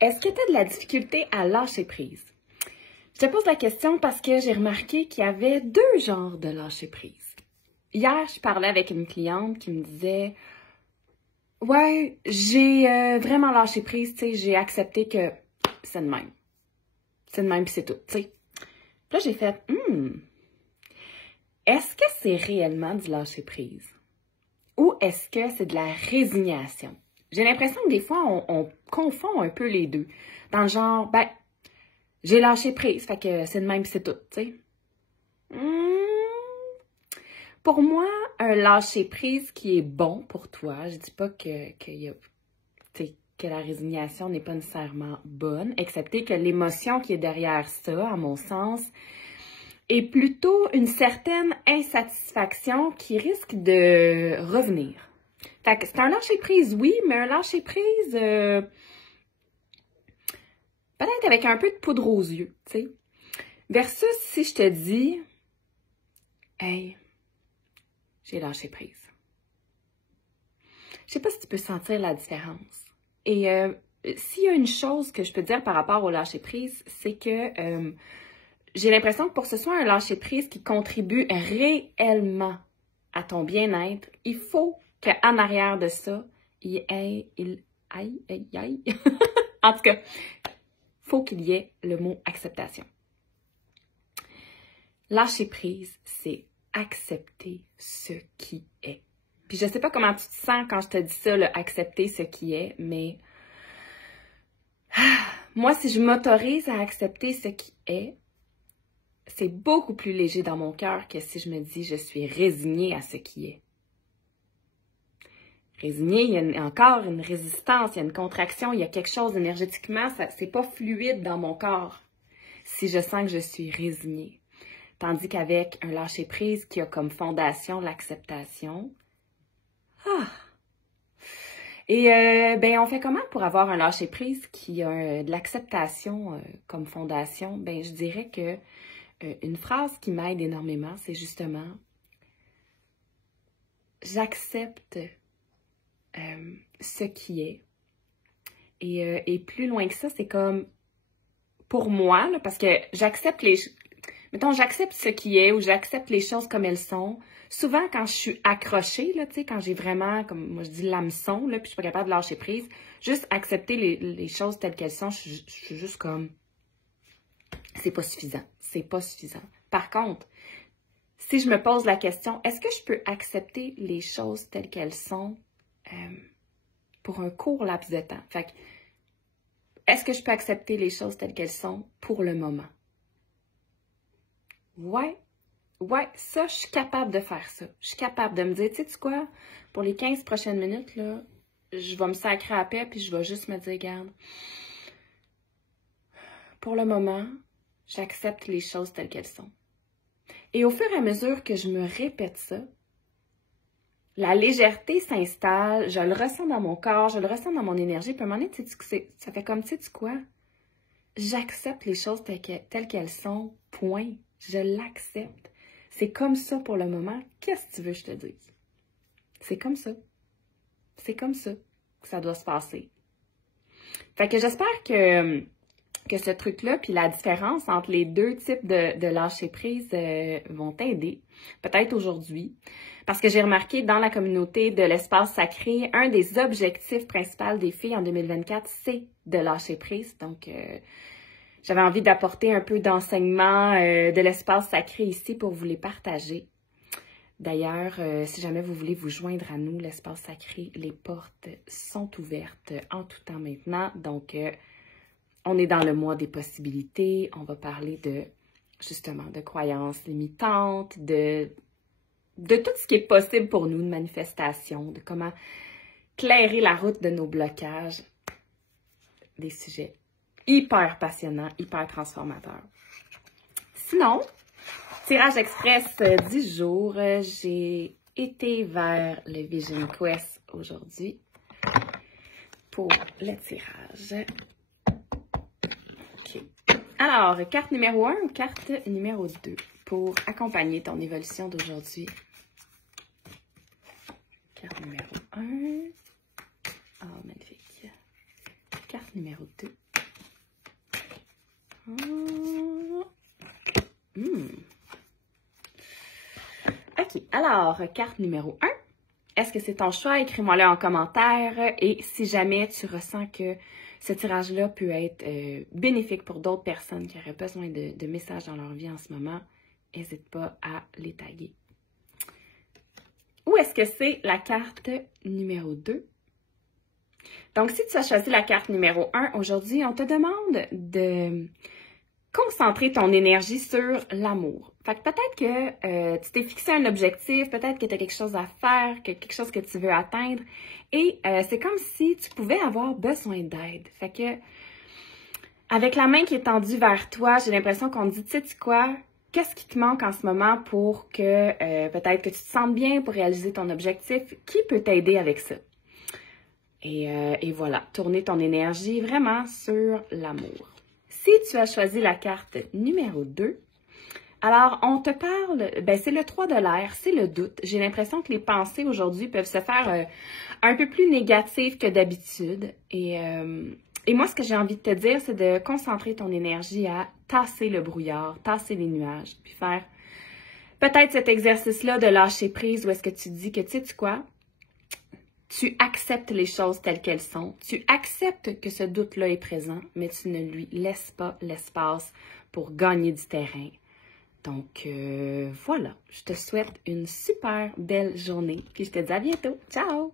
Est-ce que tu as de la difficulté à lâcher prise? Je te pose la question parce que j'ai remarqué qu'il y avait deux genres de lâcher prise. Hier, je parlais avec une cliente qui me disait « Ouais, j'ai vraiment lâché prise, tu sais, j'ai accepté que c'est de même. C'est de même puis c'est tout, tu sais. » Là, j'ai fait « Est-ce que c'est réellement du lâcher prise? Ou est-ce que c'est de la résignation? » J'ai l'impression que des fois, on confond un peu les deux. Dans le genre, ben, j'ai lâché prise, fait que c'est de même pis c'est tout, tu sais. Pour moi, un lâcher prise qui est bon pour toi, je dis pas que la résignation n'est pas nécessairement bonne, excepté que l'émotion qui est derrière ça, à mon sens, est plutôt une certaine insatisfaction qui risque de revenir. Fait que c'est un lâcher-prise, oui, mais un lâcher-prise peut-être avec un peu de poudre aux yeux, tu sais. Versus si je te dis « Hey, j'ai lâché prise. » Je sais pas si tu peux sentir la différence. Et s'il y a une chose que je peux dire par rapport au lâcher-prise, c'est que j'ai l'impression que pour que ce soit un lâcher-prise qui contribue réellement à ton bien-être, il faut qu'en arrière de ça, aille. En tout cas, faut qu'il y ait le mot acceptation. Lâcher prise, c'est accepter ce qui est. Puis je sais pas comment tu te sens quand je te dis ça, le accepter ce qui est, mais moi, si je m'autorise à accepter ce qui est, c'est beaucoup plus léger dans mon cœur que si je me dis je suis résignée à ce qui est. Résigné, il y a encore une résistance, il y a une contraction, il y a quelque chose énergétiquement, c'est pas fluide dans mon corps si je sens que je suis résignée. Tandis qu'avec un lâcher-prise qui a comme fondation l'acceptation, Et ben on fait comment pour avoir un lâcher-prise qui a de l'acceptation comme fondation? Ben je dirais que une phrase qui m'aide énormément, c'est justement « J'accepte ce qui est. » Et plus loin que ça, c'est comme pour moi, là, parce que j'accepte j'accepte ce qui est ou j'accepte les choses comme elles sont. Souvent, quand je suis accrochée, là, tu sais, quand j'ai vraiment, comme moi je dis, l'hameçon, là, puis je suis pas capable de lâcher prise, juste accepter les choses telles qu'elles sont, je suis juste comme, c'est pas suffisant. C'est pas suffisant. Par contre, si je me pose la question, est-ce que je peux accepter les choses telles qu'elles sont pour un court laps de temps? Fait que, est-ce que je peux accepter les choses telles qu'elles sont pour le moment? Ouais, ça, je suis capable de faire ça. Je suis capable de me dire, tu sais quoi, pour les 15 prochaines minutes, là, je vais me sacrer à paix, puis je vais juste me dire, regarde, pour le moment, j'accepte les choses telles qu'elles sont. Et au fur et à mesure que je me répète ça, la légèreté s'installe, je le ressens dans mon corps, je le ressens dans mon énergie, puis à un moment donné, ça fait comme, tu sais quoi, j'accepte les choses telles qu'elles sont, point. Je l'accepte. C'est comme ça pour le moment. Qu'est-ce que tu veux que je te dise? C'est comme ça. C'est comme ça que ça doit se passer. Fait que j'espère que ce truc-là, puis la différence entre les deux types de lâcher-prise vont t'aider. Peut-être aujourd'hui. Parce que j'ai remarqué dans la communauté de l'espace sacré, un des objectifs principaux des filles en 2024, c'est de lâcher prise. Donc, j'avais envie d'apporter un peu d'enseignement de l'espace sacré ici pour vous les partager. D'ailleurs, si jamais vous voulez vous joindre à nous, l'espace sacré, les portes sont ouvertes en tout temps maintenant. Donc, on est dans le mois des possibilités. On va parler justement, de croyances limitantes, de tout ce qui est possible pour nous, de manifestation, de comment clairer la route de nos blocages. Des sujets hyper passionnant, hyper transformateur. Sinon, tirage express 10 jours, j'ai été vers le Vision Quest aujourd'hui pour le tirage. OK. Alors, carte numéro 1 ou carte numéro 2 pour accompagner ton évolution d'aujourd'hui? Carte numéro 1. Oh, magnifique. Carte numéro 2. OK, alors, carte numéro 1. Est-ce que c'est ton choix? Écris-moi-le en commentaire. Et si jamais tu ressens que ce tirage-là peut être bénéfique pour d'autres personnes qui auraient besoin de messages dans leur vie en ce moment, n'hésite pas à les taguer. Ou est-ce que c'est la carte numéro 2? Donc, si tu as choisi la carte numéro 1, aujourd'hui, on te demande de concentrer ton énergie sur l'amour. Fait que peut-être que tu t'es fixé un objectif, peut-être que tu as quelque chose à faire, quelque chose que tu veux atteindre, et c'est comme si tu pouvais avoir besoin d'aide. Fait que, avec la main qui est tendue vers toi, j'ai l'impression qu'on te dit, tu sais quoi, qu'est-ce qui te manque en ce moment pour que peut-être que tu te sentes bien pour réaliser ton objectif? Qui peut t'aider avec ça? Et voilà, tourner ton énergie vraiment sur l'amour. Si tu as choisi la carte numéro 2, alors on te parle, c'est le 3 de l'air, c'est le doute. J'ai l'impression que les pensées aujourd'hui peuvent se faire un peu plus négatives que d'habitude. Et moi, ce que j'ai envie de te dire, c'est de concentrer ton énergie à tasser le brouillard, tasser les nuages, puis faire peut-être cet exercice-là de lâcher prise où est-ce que tu te dis que, tu sais quoi, tu acceptes les choses telles qu'elles sont, tu acceptes que ce doute-là est présent, mais tu ne lui laisses pas l'espace pour gagner du terrain. Donc, voilà, je te souhaite une super belle journée, puis je te dis à bientôt. Ciao!